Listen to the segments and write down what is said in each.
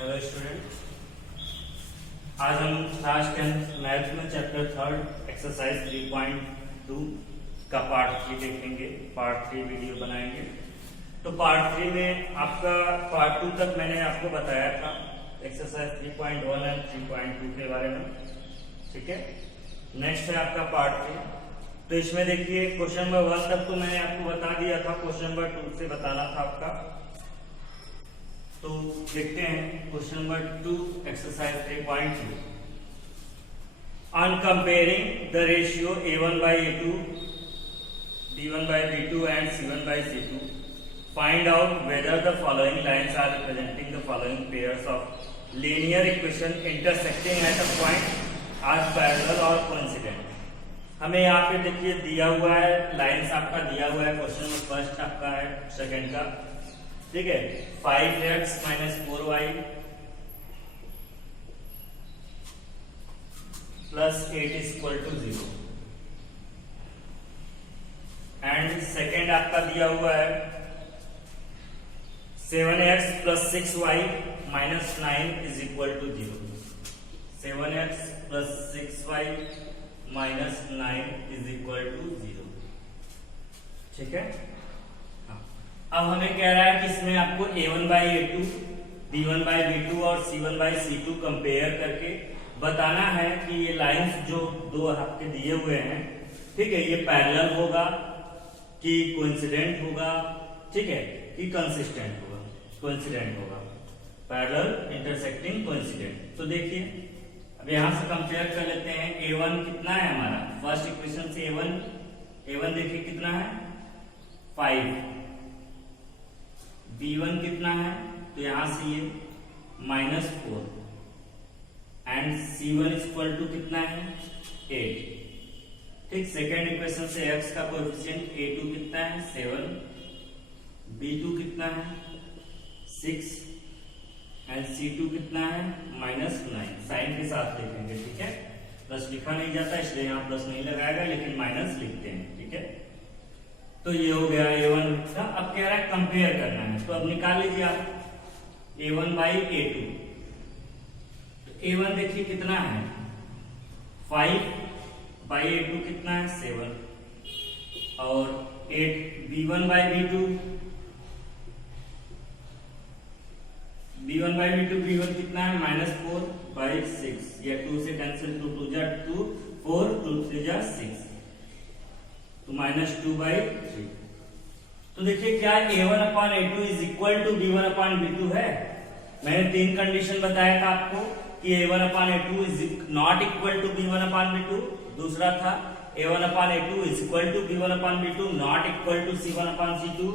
Hello student, आज हम class 10 math में चैप्टर 3 एक्सरसाइज 3.2 का पार्ट 3 देखेंगे। पार्ट 3 वीडियो बनाएंगे। तो पार्ट 3 में आपका पार्ट 2 तक मैंने आपको बताया था एक्सरसाइज 3.1 एंड 3.2 के बारे में। ठीक है, नेक्स्ट है आपका पार्ट 3। तो इसमें देखिए क्वेश्चन नंबर 1 तक तो मैंने आपको बता दिया था, क्वेश्चन नंबर 2 से बताना था आपका। तो देखते हैं question number 2 exercise 3.2। On comparing the ratio a1 by a2, b1 by b2 and c1 by c2, find out whether the following lines are representing the following pairs of linear equation intersecting at a point are parallel or coincident। हमें यहाँ पे देखिए दिया हुआ है, lines आपका दिया हुआ है। क्वेश्चन नंबर फर्स्ट आपका है, सेकंड का, ठीक है। 5x minus 4y plus 8 is equal to 0 and second आपका दिया हुआ है 7x plus 6y minus 9 is equal to 0। 7x plus 6y minus 9 is equal to 0। ठीक है। अब हमें कह रहा है कि इसमें आपको a1 by a2, b1 by b2 और c1 by c2 कंपेयर करके बताना है कि ये लाइंस जो दो आपके दिए हुए हैं, ठीक है, ये पैरेलल होगा कि कोइंसिडेंट होगा, ठीक है, कि कंसिस्टेंट होगा। कोइंसिडेंट होगा, पैरेलल इंटरसेक्टिंग कोइंसिडेंट। तो देखिए अब यहां से कंपेयर कर लेते हैं। a1 कितना है हमारा, फर्स्ट इक्वेशन से a1 देखिए कितना है 5। b1 कितना है, तो यहां से ये -4 एंड c1 इक्वल टू कितना है 8। ठीक, सेकेंड इक्वेशन से x का कोएफिशिएंट a2 कितना है 7, b2 कितना है 6 एंड c2 कितना है -9। साइन के साथ लिखेंगे, ठीक है। प्लस लिखा नहीं जाता इसलिए यहाँ प्लस नहीं लगाएगा, लेकिन माइनस लिखते हैं, ठीक है। तो ये हो गया a1 का। अब कह रहा है कंपेयर करना है, तो अब निकाल लीजिए आप a1 by a2। तो a1 देखिए कितना है 5 by a2 कितना है 7 और 8 b1 by b2, b1 by b2 b1 कितना है -4 by 6, या 2 से कैंसिल, 2 2 जा 2, 4 2 3 जा 6, तो -2 by 3। तो देखिए क्या a1 upon a2 is equal to b1 upon b2 है। मैंने 3 कंडीशन बताया था आपको कि a1 upon a2 is not equal to b1 upon b2। दूसरा था a1 upon a2 is equal to b1 upon b2 not equal to c1 upon c2।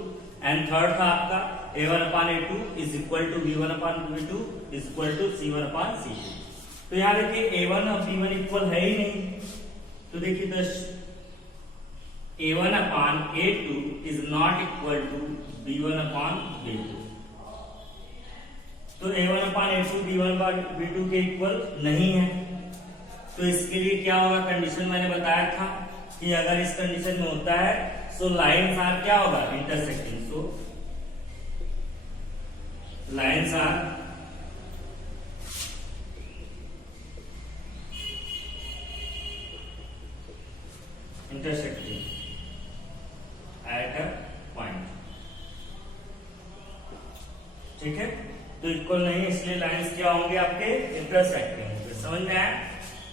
And third था आपका a1 upon a2 is equal to b1 upon b2 is equal to c1 upon c2। तो यहाँ देखिए a1 और b1 equal है ही नहीं, तो देखिए a1 upon a2 is not equal to b1 upon b2। तो a1 upon a2 b1 upon b2 के इक्वल नहीं है। तो इसके लिए क्या होगा, कंडीशन मैंने बताया था कि अगर इस कंडीशन में होता है सो लाइन्स आर क्या होगा intersecting. So lines are intersecting at a point, ठीक है। तो इक्वल नहीं, इसलिए लाइंस क्या होंगे आपके इंटरसेक्टिंग होंगे। समझ में आया।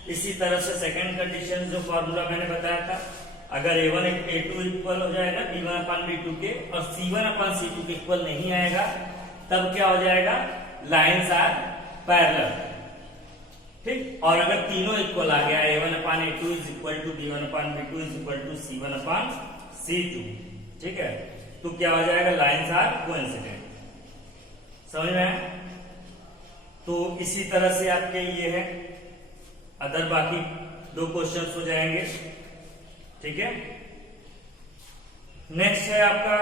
इसी तरह से सेकंड कंडीशन जो फॉर्मूला मैंने बताया था, अगर a1 a2 इक्वल हो जाएगा b1 upon b2 के और c1 upon c2 के इक्वल नहीं आएगा, तब क्या हो जाएगा, लाइंस आर पैरेलल। ठीक, और अगर तीनों इक्वल आ गया a1 upon a2 is equal to b1 upon b2 is equal to c1 upon c2, ठीक है, तो क्या हो जाएगा, लाइंस आर कोइंसिडेंट। समझ में आया। तो इसी तरह से आपके ये है, अदर बाकी 2 क्वेश्चंस हो जाएंगे, ठीक है। नेक्स्ट है आपका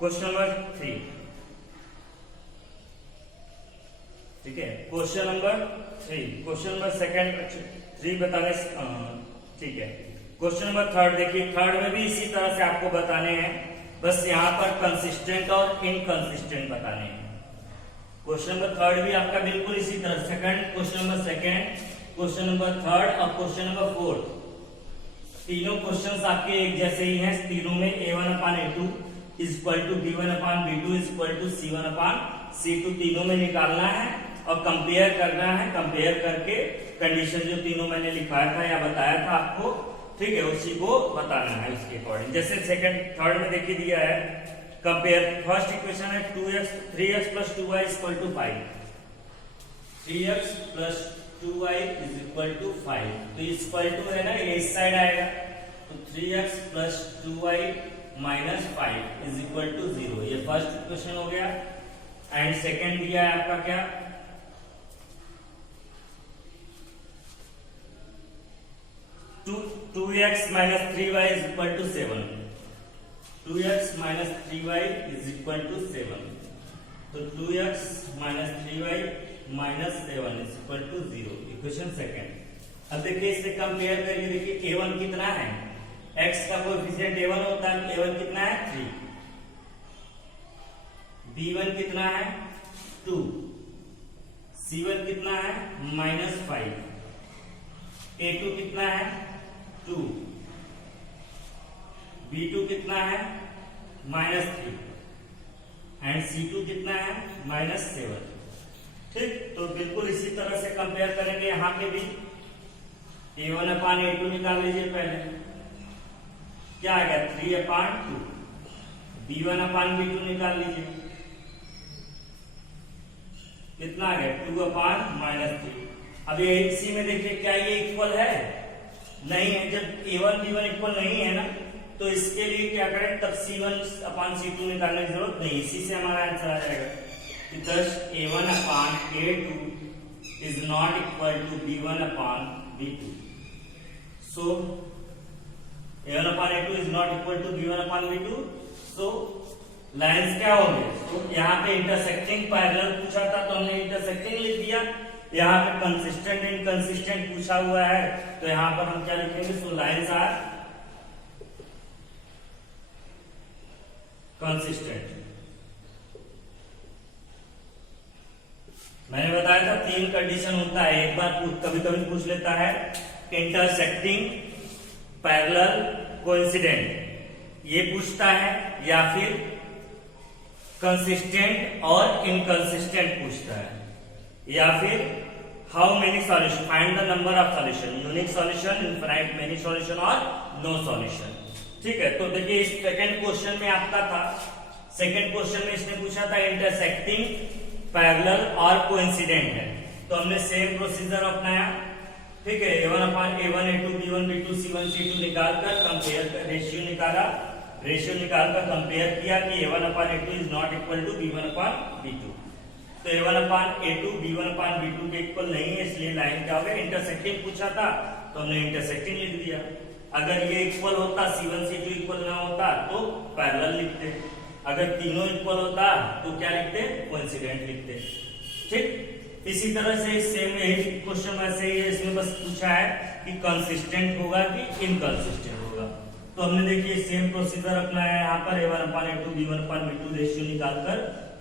क्वेश्चन नंबर 3, ठीक है। Question number 3, question number second 3 बताने, ठीक है। क्वेश्चन नंबर 3 देखिए, 3 में भी इसी तरह से आपको बताने हैं, बस यहां पर कंसिस्टेंट और इनकंसिस्टेंट बताने हैं। क्वेश्चन नंबर थर्ड भी आपका बिल्कुल इसी तरह क्वेश्चन नंबर थर्ड और क्वेश्चन नंबर फोर्थ, तीनों क्वेश्चंस आपके एक जैसे ही हैं। तीनों में a1/a2 equal to b1/b2 equal to c1/c2 तीनों में निकालना है और कंपेयर करना है। कंपेयर करके कंडीशन जो तीनों मैंने लिखाया था या बताया था आपको, ठीक है, उसी को बताना है उसके अकॉर्डिंग। जैसे थर्ड में देखिए दिया है कंपेयर, फर्स्ट इक्वेशन है 3x plus 2y equal to 5, 3x plus 2y is equal to 5, तो इक्वल टू है ना, ये इस साइड आएगा, तो 3x plus 2y minus 5 is equal to 0, ये फर्स्ट इक्वेशन हो गया। एंड सेकेंड दिया है आपका क्या, 2x minus 3y is equal to 7, 2x minus 3y is equal to 7, तो 2x minus 3y minus 7 is equal to 0, equation second. अब देखिए इससे कंपेयर करिए, देखिए a1 कितना है, x का कोएफिशिएंट a1 होता है, a1 कितना है 3, b1 कितना है 2, c1 कितना है -5, a2 कितना है 2, b2 कितना है -3 एंड c2 कितना है -7। ठीक, तो बिल्कुल इसी तरह से कंपेयर करेंगे यहां पे भी। a1/a2 निकाल लीजिए पहले, क्या आ गया 3/2, b1/b2 निकाल लीजिए, कितना आ गया 2/-3। अब ये इसी में देखिए क्या ये इक्वल है, नहीं है। जब a1 b1 इक्वल नहीं है ना, तो इसके लिए क्या करें, तब c1/c2 निकालने की जरूरत नहीं, इसी से हमारा आंसर आ जाएगा कि thus a1/a2 is not equal to b1/b2, so a1/a2 is not equal to b1/b2, so lines क्या होंगे, तो यहाँ पे इंटरसेक्टिंग पैरेलल पूछा था तो हमने इंटरसेक्टिंग लिख दिया। यहाँ पे कंसिस्टेंट इनकंसिस्टेंट पूछा हुआ है, तो यहाँ पर हम क्या लिखेंगे, सो लाइंस आर कंसिस्टेंट। मैंने बताया था 3 कंडीशन होता है, एक बार कभी कभी पूछ लेता है इंटरसेक्टिंग, पैरेलल, कोइंसिडेंट, ये पूछता है, या फिर कंसिस्टेंट और इनकंसिस्टेंट पूछता है, या फिर how many solution, find the number of solution, unique solution, infinite many solution और नो सॉल्यूशन। ठीक है, तो देखिए इस सेकंड क्वेश्चन में आपका था, सेकंड क्वेश्चन में इसने पूछा था इंटरसेक्टिंग, पैरेलल और कोइंसिडेंट है, तो हमने सेम प्रोसीजर अपनाया। ठीक है, a1/a1 a2 b1 b2 c1 c2 निकालकर कंपेयर रेशियो निकाला, रेशियो निकालकर कंपेयर किया कि a1/a2 is not equal to b1/b2, तो a1/a2 b1/b2 के इक्वल नहीं है, इसलिए लाइन क्या हो गया, इंटरसेक्टिंग पूछा था तो हमने इंटरसेक्टिंग लिख दिया। अगर ये इक्वल होता, c1 c2 इक्वल ना होता तो पैरेलल लिखते, अगर तीनों इक्वल होता तो क्या लिखते, कोइंसिडेंट लिखते। ठीक, इसी तरह से सेम यही क्वेश्चन वैसे ही इसमें बस पूछा है कि कंसिस्टेंट होगा कि इनकंसिस्टेंट होगा, तो हमने देखिए सेम प्रोसीजर अपनाया है। यहाँ पर a1/a2 b1/b2 रेशियो निकालकर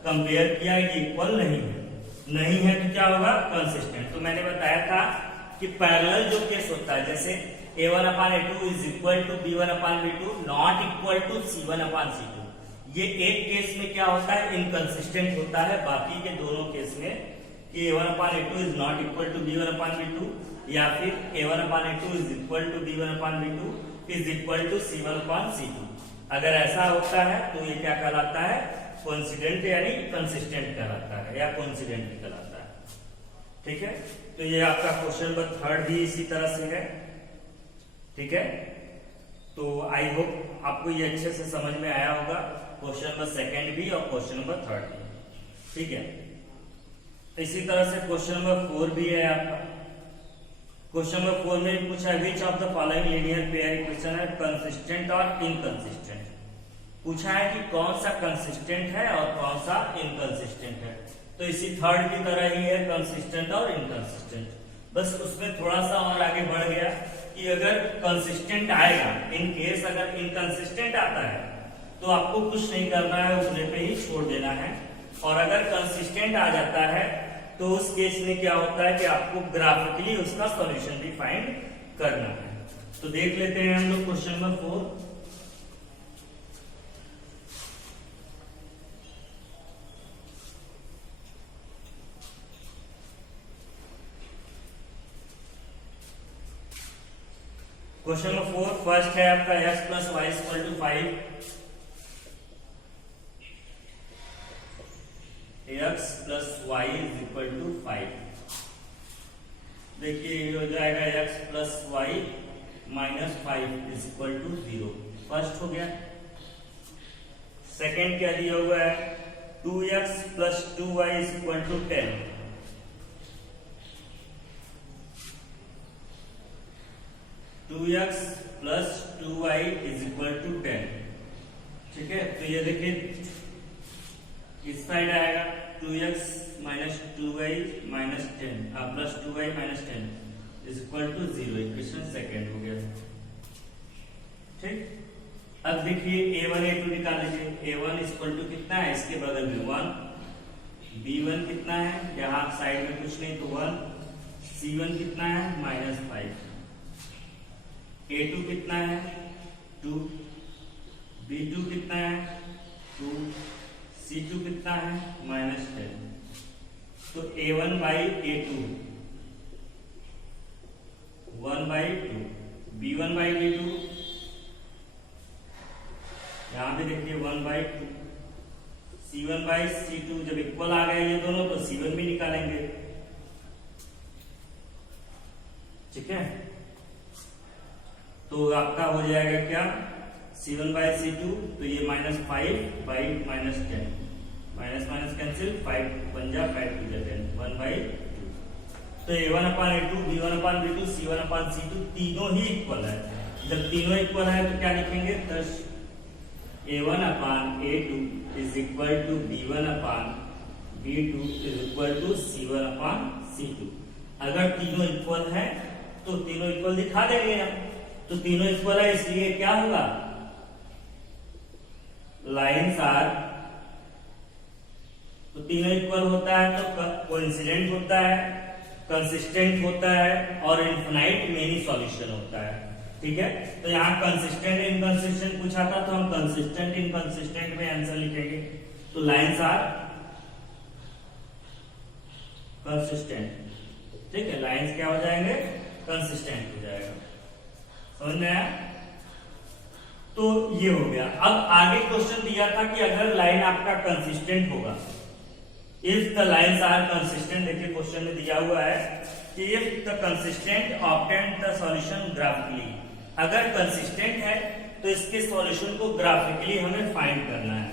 कंपेयर किया कि इक्वल नहीं है, नहीं है तो क्या होगा, कंसिस्टेंट। तो मैंने बताया था कि पैरेलल जो केस होता है, जैसे a1/a2 is equal to b1/b2 not equal to c1/c2, ये एक केस में क्या होता है, इनकंसिस्टेंट होता है, बाकी के दोनों केस में कि a1/a2 is not equal to b1/b2 या फिर a1/a2 is equal to b1/b2 is equal to c1/c2। अगर ऐसा होता है तो ये क्या कहलाता है, कोइंसिडेंट यानी कंसिस्टेंट कहलाता है या कोइंसिडेंट कहलाता है। ठीक है, तो ये आपका क्वेश्चन नंबर थर्ड भी इसी तरह से है। ठीक है, तो आई होप आपको ये अच्छे से समझ में आया होगा, क्वेश्चन नंबर सेकेंड भी और क्वेश्चन नंबर थर्ड भी। ठीक है, इसी तरह से क्वेश्चन नंबर 4 भी है आपका। क्वेश्चन नंबर 4 में पूछा है which of the following linear pair equation है कंसिस्टेंट और इनकंसिस्टेंट, पूछा है कि कौन सा कंसिस्टेंट है और कौन सा इनकंसिस्टेंट है। तो इसी थर्ड की तरह ही है, कंसिस्टेंट और इनकंसिस्टेंट, बस उसमें थोड़ा सा और आगे बढ़ गया कि अगर कंसिस्टेंट आएगा, इन केस अगर इनकंसिस्टेंट आता है तो आपको कुछ नहीं करना है, उतने पे ही छोड़ देना है, और अगर कंसिस्टेंट आ जाता है तो उस केस में क्या होता है कि आपको ग्राफिकली उसका सॉल्यूशन भी फाइंड करना है। तो देख लेते हैं हम लोग question number 4। Question number 4 first है आपका x plus y equal to 5, x plus y is equal to 5। देखिए ये हो जाएगा x plus y minus 5 is equal to 0। First हो गया। सेकेंड क्या दिया हुआ है 2x plus 2y is equal to 10। 2x plus 2y is equal to 10। ठीक है, तो ये देखिए इस साइड आएगा 2x minus 2y minus 10 plus 2y minus 10 is equal to 0। Equation second हो गया। ठीक, अब देखिए a1 a2 निकाल लीजिए। a1 इक्वल टू कितना है, इसके बगल में 1, b1 कितना है, यहाँ साइड में कुछ नहीं तो 1, c1 कितना है -5, a2 कितना है 2, b2 कितना है 2, c2 कितना है -10। तो a1 by a2 1 by 2, b1 by b2 यहां पे देखिए 1 बाई 2, c1 बाई c2 जब इक्वल आ गए ये दोनों तो c1 भी निकालेंगे। ठीक है, तो आपका हो जाएगा क्या c1 बाई c2, तो ये -5 बाई -10, माइनस माइनस कैंसिल, 5 बन जा 5 टू जा 10, 1 बाई 2। तो a1 upon a2 b1 upon b2 c1 upon c2 तीनों ही इक्वल है। जब तीनों इक्वल है तो क्या लिखेंगे, thus a1 upon a2 is equal to b1 upon b2 is equal to c1 upon c2। अगर तीनों इक्वल है तो तीनों इक्वल दिखा देंगे हम। तो तीनों इक्वल है इसलिए क्या होगा, लाइन्स आर, तो तीनों इक्वल होता है तो कोइंसिडेंट होता है, कंसिस्टेंट होता है और इनफिनाइट मेनी सॉल्यूशन होता है। ठीक है, तो यहाँ कंसिस्टेंट इनकंसिस्टेंट पूछा था तो हम कंसिस्टेंट इनकंसिस्टेंट में आंसर लिखेंगे। तो लाइन्स आर कंसिस्टेंट। ठीक है, लाइन्स क्या हो जाएंगे, कंसिस्टेंट हो जाएगा। समझ में आया? तो ये हो गया। अब आगे क्वेश्चन दिया था कि अगर लाइन आपका कंसिस्टेंट होगा, if the lines are consistent, देखिए क्वेश्चन में दिया हुआ है कि if the consistent obtain the solution graphically, अगर कंसिस्टेंट है तो इसके सॉल्यूशन को ग्राफिकली हमें फाइंड करना है।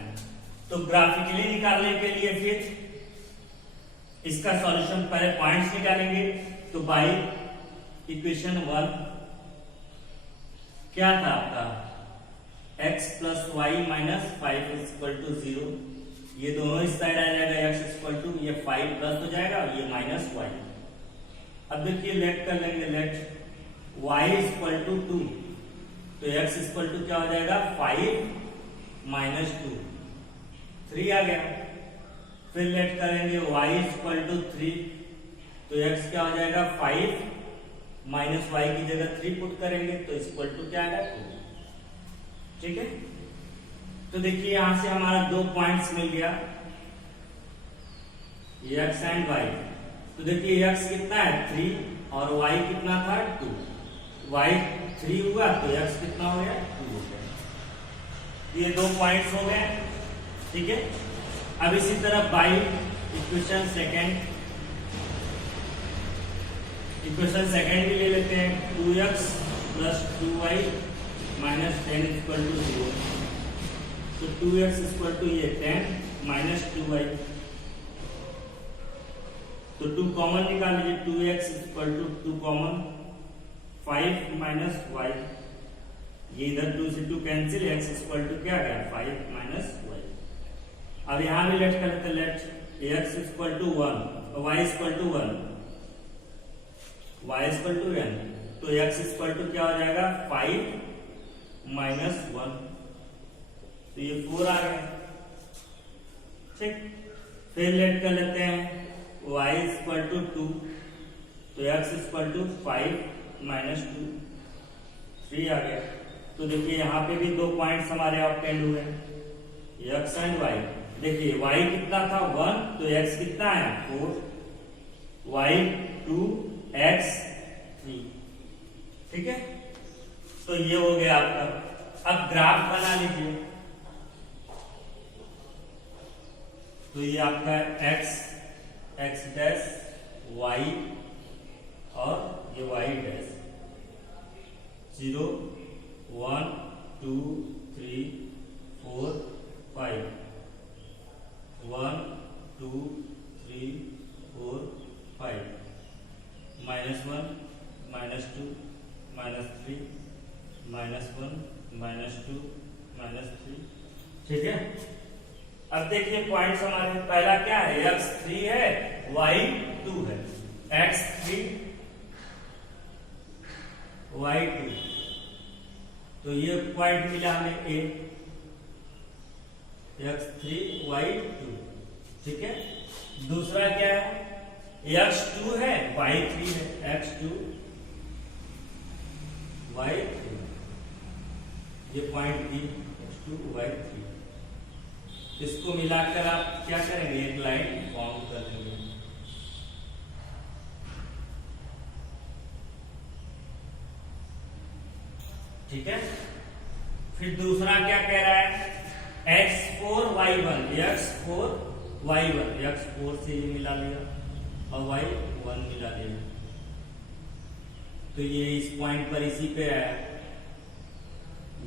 तो ग्राफिकली निकालने के लिए फिर इसका सॉल्यूशन पहले पॉइंट्स निकालेंगे। तो बाई इक्वेशन 1 क्या था आपका, x plus y minus 5 is equal to 0। ये दोनों इस साइड आ जाएगा, x इक्वल टू ये 5 प्लस हो जाएगा और ये माइनस वाई। अब देखिए लेट कर लेंगे, लेट y इक्वल टू 2, तो x इक्वल टू क्या हो जाएगा 5 माइनस 2, 3 आ गया। फिर लेट करेंगे y इक्वल टू 3, तो x क्या हो जाएगा 5 माइनस वाई की जगह 3 पुट करेंगे तो इक्वल टू क्या आएगा 2। ठीक है, तो देखिए यहां से हमारा 2 पॉइंट्स मिल गया x एंड y। तो देखिए x कितना है 3 और y कितना था 2, y 3 हुआ तो x कितना हो गया 2 हो गया। ये 2 पॉइंट्स हो गए। ठीक है, अब इसी तरह बाई इक्वेशन सेकेंड भी ले लेते हैं। 2x plus 2y minus 10 equal to 0। तो 2x इक्वल टू ये 10 माइनस 2y, तो 2 कॉमन निकाल लीजिए। 2x equal to 2 common, 5 minus y, ये इधर 2 से 2 कैंसिल, x इक्वल टू क्या गया 5 माइनस y। अब यहां भी लेट करते, let x equal to 1 y equal to 1, y equal to n, तो x इक्वल टू क्या हो जाएगा 5 माइनस 1, तो ये 4 आ गया। ठीक, फिर लेट कर लेते हैं y इक्वल टू 2, तो x इक्वल टू 5 माइनस 2, 3 आ गया। तो देखिए यहाँ पे भी 2 पॉइंट्स हमारे ऑब्टेंड हुए हैं, x एंड y। देखिए y कितना था 1, तो x कितना है 4, y 2, x 3, ठीक है। तो ये हो गया आपका। अब ग्राफ बना लीजिए, तो ये आपका x डैश y और ये y डैश 0 1 2 3 4 5 1 2 3 4 5 -1 -2 -3 -1 -2 -3, ठीक है। अब देखिए पॉइंट्स हमारे, पहला क्या है x3 है y2 है, x3 y2, तो ये पॉइंट मिला हमें a, x3 y2, ठीक है। दूसरा क्या है x2 है y3 है, x2 y3, ये पॉइंट B x2 y3, इसको मिलाकर आप क्या करेंगे एक लाइन फॉर्म कर देंगे, ठीक है। फिर दूसरा क्या कह रहा है x4 y1, x4 y1, x4 से ये मिला लिया और y1 मिला लिया, तो ये इस पॉइंट पर इसी पे आया,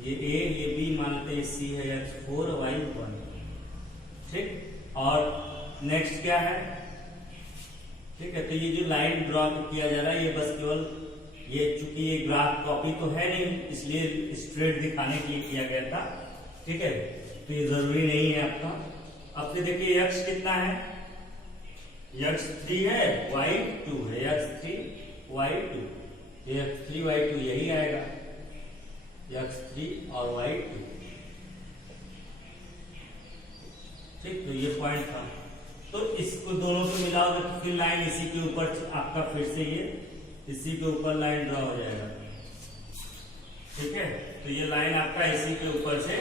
ये a ये b मानते c है x4 y1, ठीक। और नेक्स्ट क्या है, ठीक है। तो ये जो लाइन ड्रॉ किया जा रहा है ये बस केवल ये, चूंकि ये ग्राफ कॉपी तो है नहीं इसलिए स्ट्रेट दिखाने के लिए किया गया था, ठीक है। तो ये जरूरी नहीं है आपका। अब फिर देखिए x कितना है, x3 है y2 है, x3 y2, x3 y2 यही आएगा, x3 और y2, ठीक। तो ये पॉइंट था, तो इसको दोनों को मिलाओगे तो फिर लाइन इसी के ऊपर आपका फिर से ये इसी के ऊपर लाइन ड्रॉ हो जाएगा, ठीक है। तो ये लाइन आपका इसी के ऊपर से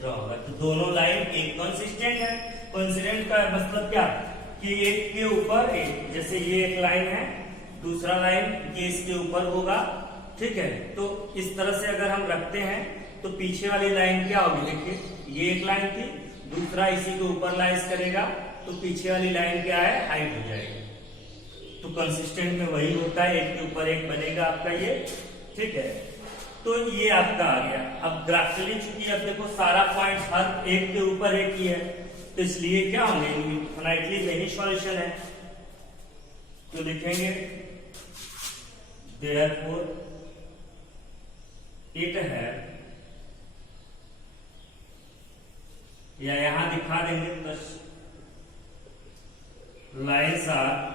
ड्रॉ होगा, तो दोनों लाइन एक कंसिस्टेंट है। कंसिस्टेंट का मतलब क्या कि एक के ऊपर एक, जैसे ये एक लाइन है, दूसरा लाइन ये इसके ऊपर होगा, ठीक है। तो इस तरह से अगर हम रखते हैं तो पीछे वाली लाइन क्या होगी, देखिए ये एक लाइन थी, दूसरा इसी के ऊपर लाइज करेगा, तो पीछे वाली लाइन क्या है हाइट हो जाएगी। तो कंसिस्टेंट में वही होता है, एक के ऊपर एक बनेगा आपका ये, ठीक है। तो ये आपका आ गया। अब ग्राफिकली चूंकि अब देखो सारा पॉइंट हर एक के ऊपर एक ही है, तो इसलिए क्या होंगे इनफिनिटली मेनी सॉल्यूशन है, तो लिखेंगे देयरफॉर इट है, या यहां दिखा देंगे बस, lines are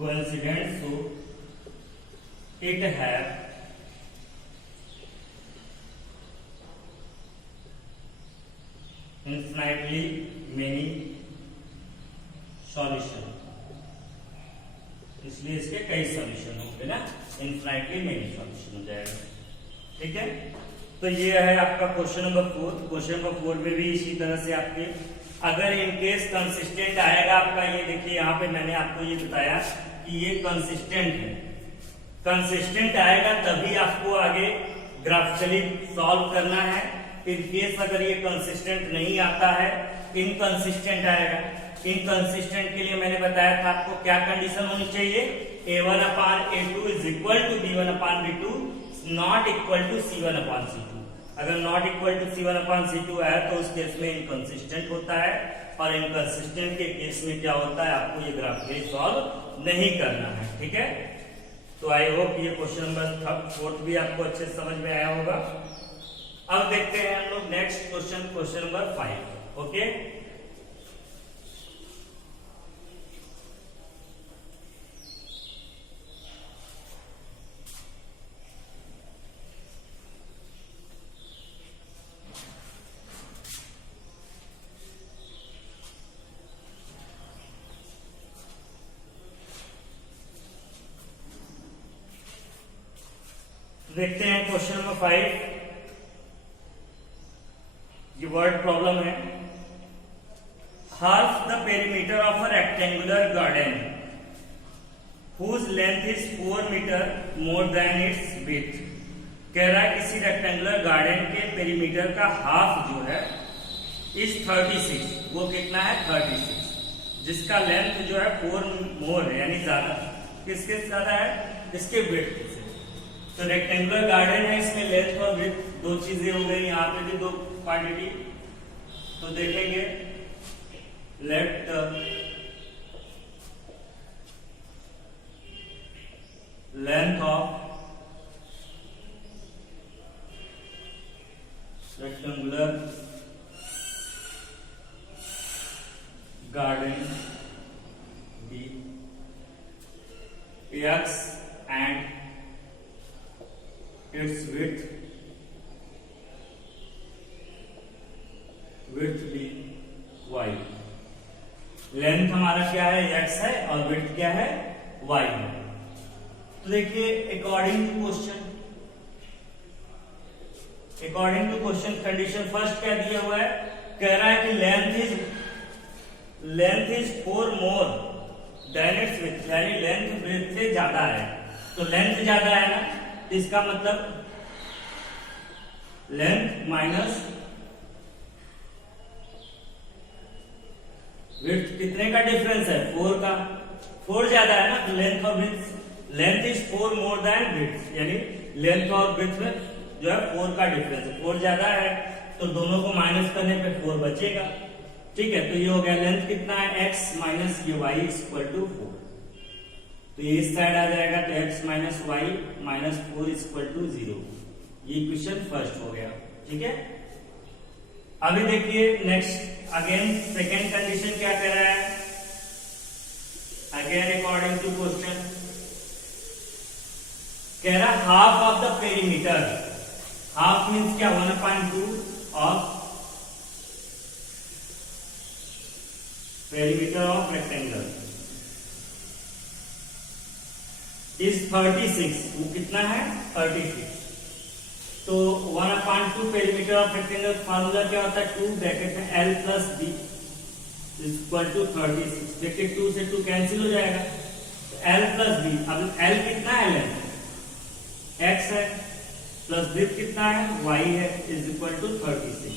coincident, so it have infinitely many solution, इसलिए इसके कई सॉल्यूशन होंगे ना, इनफिनिटली मेनी सॉल्यूशन हो जाएगा, ठीक है। तो ये है आपका क्वेश्चन नंबर 4। क्वेश्चन नंबर 4 में भी इसी तरह से आपके अगर इनकेस कंसिस्टेंट आएगा आपका, ये देखिए यहाँ पे मैंने आपको ये बताया कि ये कंसिस्टेंट है, कंसिस्टेंट आएगा तभी आपको आगे ग्राफिकली सॉल्व करना है। इनकेस अगर ये कंसिस्टेंट नहीं आता है, इनकंसिस्टेंट आएगा। इनकंसिस्टेंट के लिए मैंने बताया था आपको क्या कंडीशन होनी चाहिए, a1/a2 is equal to b1/b2 not equal to c1/c2। अगर नॉट इक्वल टू c1/c2 है तो उस केस में इनकंसिस्टेंट होता है, और इनकंसिस्टेंट के केस में क्या होता है, आपको ये ग्राफिकली सॉल्व नहीं करना है, ठीक है। तो आई होप ये क्वेश्चन नंबर 4 भी आपको अच्छे से समझ में आया होगा। अब देखते हैं हम लोग next question, question number 5। Okay, देखते हैं क्वेश्चन नंबर 5। ये वर्ड प्रॉब्लम है। Half the perimeter of a rectangular garden whose length is 4 metre more than its width। कह रहा है किसी रेक्टेंगुलर गार्डन के पेरीमीटर का हाफ जो है इस 36, वो कितना है 36, जिसका लेंथ जो है 4 मोर है, यानी ज्यादा। किसके ज्यादा है? इसके विड्थ से। तो रेक्टेंगुलर गार्डन है, इसमें लेंथ और विड्थ दो चीजें हो गई, यहाँ पे भी दो क्वांटिटी। तो देखेंगे let the length of rectangular garden be x and its width be y। Length हमारा क्या है? x है, और विड्थ क्या है? y है। तो देखिए according to question condition first क्या दिया हुआ है? कह रहा है कि length is 4 more than its width, यानी लेंथ विड्थ से ज्यादा है। तो लेंथ ज्यादा है ना, इसका मतलब लेंथ माइनस विड्थ कितने का डिफरेंस है? 4 का। 4 ज्यादा है ना, तो लेंथ और width, length is 4 more then width, यानी लेंथ और विड्थ में जो है 4 का डिफरेंस है। 4 ज्यादा है तो दोनों को माइनस करने पे 4 बचेगा। ठीक है, तो ये हो गया लेंथ कितना है? x माइनस ये y इक्वल टू 4। तो ये इस साइड आ जाएगा, तो x minus y minus 4 equal to 0। ये इक्वेशन फर्स्ट हो गया। ठीक है, अभी देखिए नेक्स्ट अगेन सेकेंड कंडीशन क्या कह रहा है? अगेन अकॉर्डिंग टू क्वेश्चन कह रहा है half of the perimeter. Half means क्या? 1/2 of perimeter of rectangle is 36। वो कितना है? 36। तो 1/2 पेरीमीटर ऑफ रेक्टेंगल फार्मूला क्या होता है? 2 ब्रैकेट में l plus b equal to 36। देखिए 2 से 2 कैंसिल हो जाएगा, तो l प्लस b। अब l कितना है? लेंथ x है, प्लस विड्थ कितना है? y है, इज इक्वल टू 36।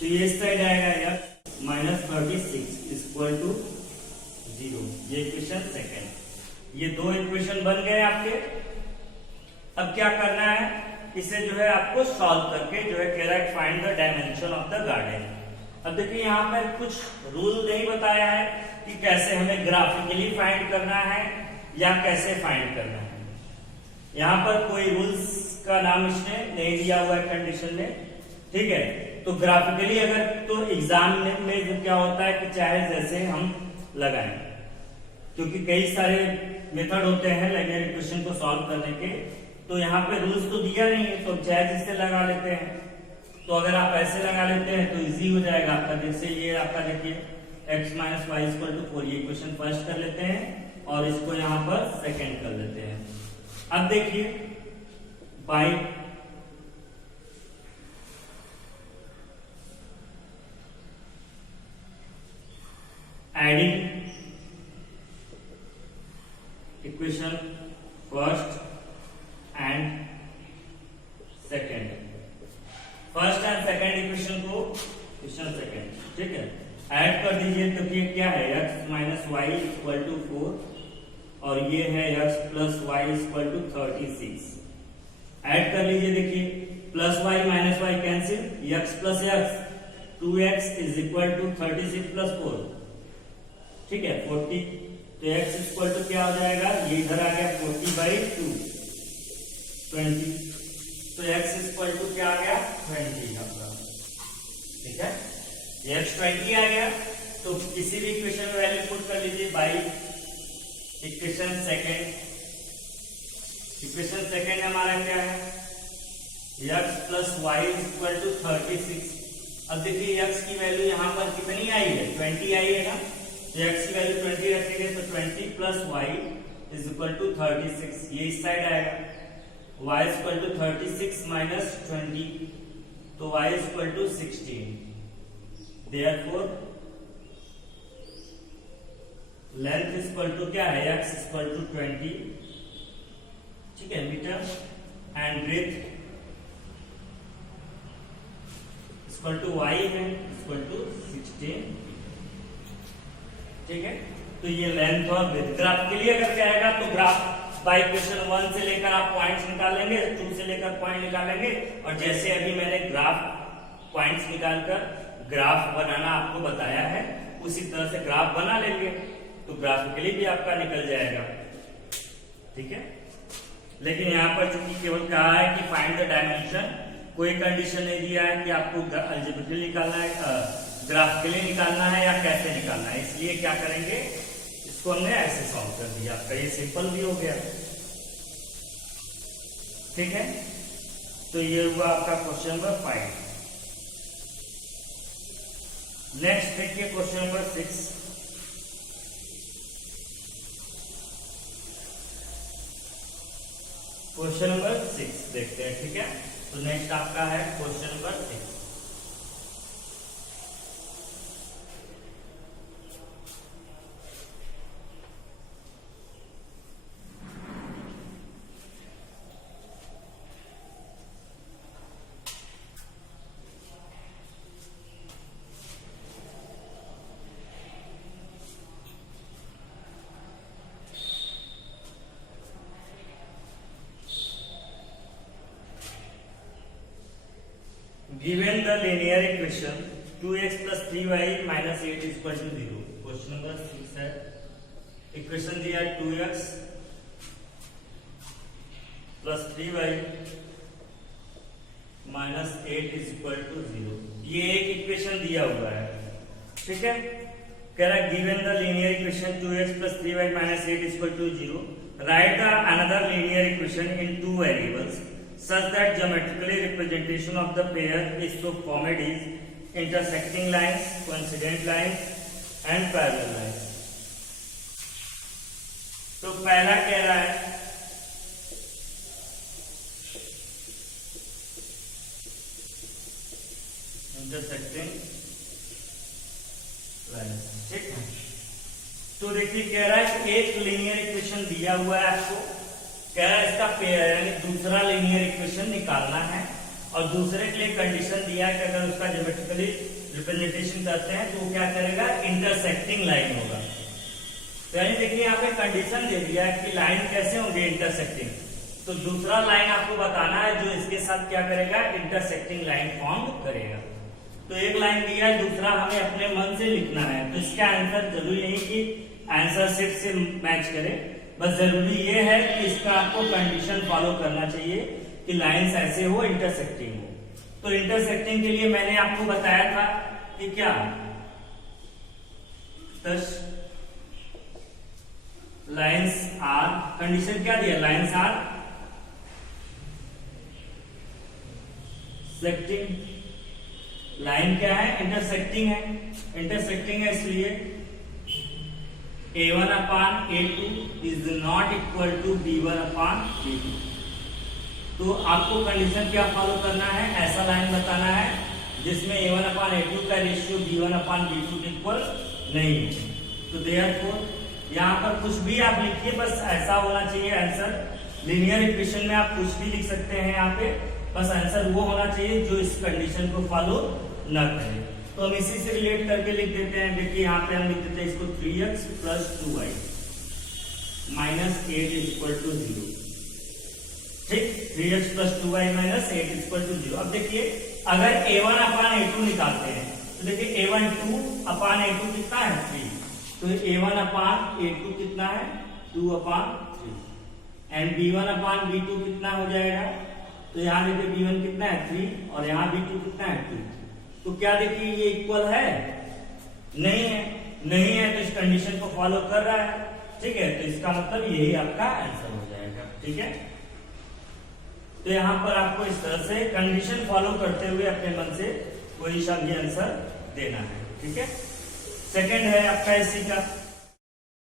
तो ये इस साइड आएगा x माइनस 36 इक्वल टू 0। ये इक्वेशन सेकेंड। ये दो इक्वेशन बन गए आपके। अब क्या करना है? इसे जो है आपको सॉल्व करके जो है कह रहा है find the dimension of the garden. अब देखिए यहाँ पर कुछ रूल नहीं बताया है कि कैसे हमें ग्राफिकली फाइंड करना है या कैसे फाइंड करना है। यहाँ पर कोई रूल्स का नाम इसने नहीं दिया हुआ है कंडीशन में। ठीक है, तो ग्राफिकली अगर तो एग्जाम में जो क्या होता है कि चाहे जैसे हम लगाएं, क्योंकि कई सारे मेथड होते हैं लिनियर इक्वेशन को सॉल्व करने के, तो यहाँ पे रूल्स तो दिया नहीं है, तो चाहे जिससे लगा लेते हैं। तो अगर आप ऐसे लगा लेते हैं तो इजी हो जाएगा आपका। जैसे ये आपका देखिए x minus y equal to 4, ये इक्वेशन फर्स्ट कर लेते हैं और इसको यहाँ पर सेकेंड कर लेते हैं। अब देखिए by adding equation first and second, first and second equation को इक्वेशन सेकेंड, ठीक है, ऐड कर दीजिए। तो ये क्या है? x minus y equal to 4 और ये है x plus y equal to 36। Add कर लीजिए, देखिए plus y minus y cancel, x plus x 2x is equal to 36 plus 4, ठीक है 40। तो x इक्वल टू क्या हो जाएगा? ये इधर आ गया 40/2 20। तो x इक्वल टू क्या आ गया? 20 आपका, ठीक है। x 20 आ गया, तो किसी भी इक्वेशन में वैल्यू पुट कर लीजिए by equation second. Equation second हमारा क्या है? x plus y equal to 36। अब देखिए x की वैल्यू यहाँ पर कितनी आई है? 20 आई है ना, तो x की वैल्यू 20 रखेंगे तो 20 plus y is equal to 36। ये इस साइड आएगा, y इक्वल टू 36 माइनस 20, तो y equal to 16। Therefore length equal to क्या है, x इक्वल टू 20, ठीक है, metre, and breadth equal to y है इक्वल टू 16, ठीक है। तो ये लेंथ और ब्रेथ ग्राफ के लिए अगर क्या आएगा तो ग्राफ बाय इक्वेशन 1 से लेकर आप पॉइंट्स निकालेंगे, 2 से लेकर पॉइंट निकालेंगे, और जैसे अभी मैंने ग्राफ पॉइंट्स निकालकर ग्राफ बनाना आपको बताया है उसी तरह से ग्राफ बना लेंगे, तो ग्राफिकली भी आपका निकल जाएगा, ठीक है। लेकिन यहाँ पर चूंकि केवल कहा है कि फाइंड द डायमेंशन, कोई कंडीशन नहीं दिया है कि आपको अलजेब्रिकली निकालना है, ग्राफिकली निकालना है या कैसे निकालना है, इसलिए क्या करेंगे, इसको हमने ऐसे सॉल्व कर दिया, आपका ये सिंपल भी हो गया, ठीक है। तो ये हुआ आपका क्वेश्चन नंबर 5। नेक्स्ट देखिए क्वेश्चन नंबर 6। क्वेश्चन नंबर 6 देखते हैं, ठीक है। तो नेक्स्ट आपका है question number 6। Given the linear equation 2x plus 3y minus 8 is equal to 0. Question number 6 है, इक्वेशन दिया है 2x plus 3y minus 8 is equal to 0. ये एक इक्वेशन दिया हुआ है, ठीक है। कह रहा है given the linear equation 2x plus 3y minus 8 is equal to 0. Write the another linear equation in two variables such that geometrically representation of the pair is so formed is intersecting lines, coincident lines and parallel lines. तो पहला कह रहा है intersecting lines, ठीक है। तो देखिए कह रहा है कि एक लीनियर इक्वेशन दिया हुआ है आपको, कह रहा है इसका पेयर यानी दूसरा लीनियर इक्वेशन निकालना है, और दूसरे के लिए कंडीशन दिया है कि अगर उसका ज्योमेट्रिकली रिप्रेजेंटेशन करते हैं तो वो क्या करेगा, इंटरसेक्टिंग लाइन होगा। तो यानी देखिए यहाँ पे कंडीशन दे दिया है कि लाइन कैसे होंगे, इंटरसेक्टिंग, तो दूसरा लाइन आपको बताना है जो इसके साथ क्या करेगा, इंटरसेक्टिंग लाइन फॉर्म करेगा। तो एक लाइन दिया है, दूसरा हमें अपने मन से लिखना है, तो इसका आंसर जरूरी नहीं कि आंसर सेट से मैच करे, बस जरूरी ये है कि इसका आपको कंडीशन फॉलो करना चाहिए कि लाइंस ऐसे हो, इंटरसेक्टिंग हो। तो इंटरसेक्टिंग के लिए मैंने आपको बताया था कि क्या, लाइंस आर, कंडीशन क्या दिया, लाइंस आर सेक्टिंग, लाइन क्या है, इंटरसेक्टिंग है, इंटरसेक्टिंग है इसलिए A1 upon A2 is not equal to B1 upon B2। तो आपको कंडीशन क्या फॉलो करना है, ऐसा लाइन बताना है जिसमें A1 upon A2 का रेशियो B1 upon B2 के इक्वल नहीं है। तो देयरफॉर यहाँ पर कुछ भी आप लिखिए, बस ऐसा होना चाहिए आंसर। लीनियर इक्वेशन में आप कुछ भी लिख सकते हैं, यहाँ पे बस आंसर वो होना चाहिए जो इस कंडीशन को फॉलो न करे। तो हम इसी से रिलेट करके लिख देते हैं, देखिए यहाँ पे हम लिख देते हैं इसको 3x plus 2y minus 8 is equal to 0, ठीक, 3x plus 2y minus 8 is equal to 0। अब देखिए अगर A1 upon A2 निकालते हैं तो देखिए A1 2 upon A2 कितना है, 3, तो A1 upon A2 कितना है, 2 upon 3, and B1 upon B2 कितना हो जाएगा, तो यहाँ देखिए B1 कितना है 3 और यहाँ B2 कितना है 2। तो क्या देखिए ये इक्वल है, नहीं है, नहीं है, तो इस कंडीशन को फॉलो कर रहा है, ठीक है। तो इसका मतलब यही आपका आंसर हो जाएगा, ठीक है। तो यहाँ पर आपको इस तरह से कंडीशन फॉलो करते हुए अपने मन से कोई सा भी आंसर देना है, ठीक है। सेकंड है आपका इसी का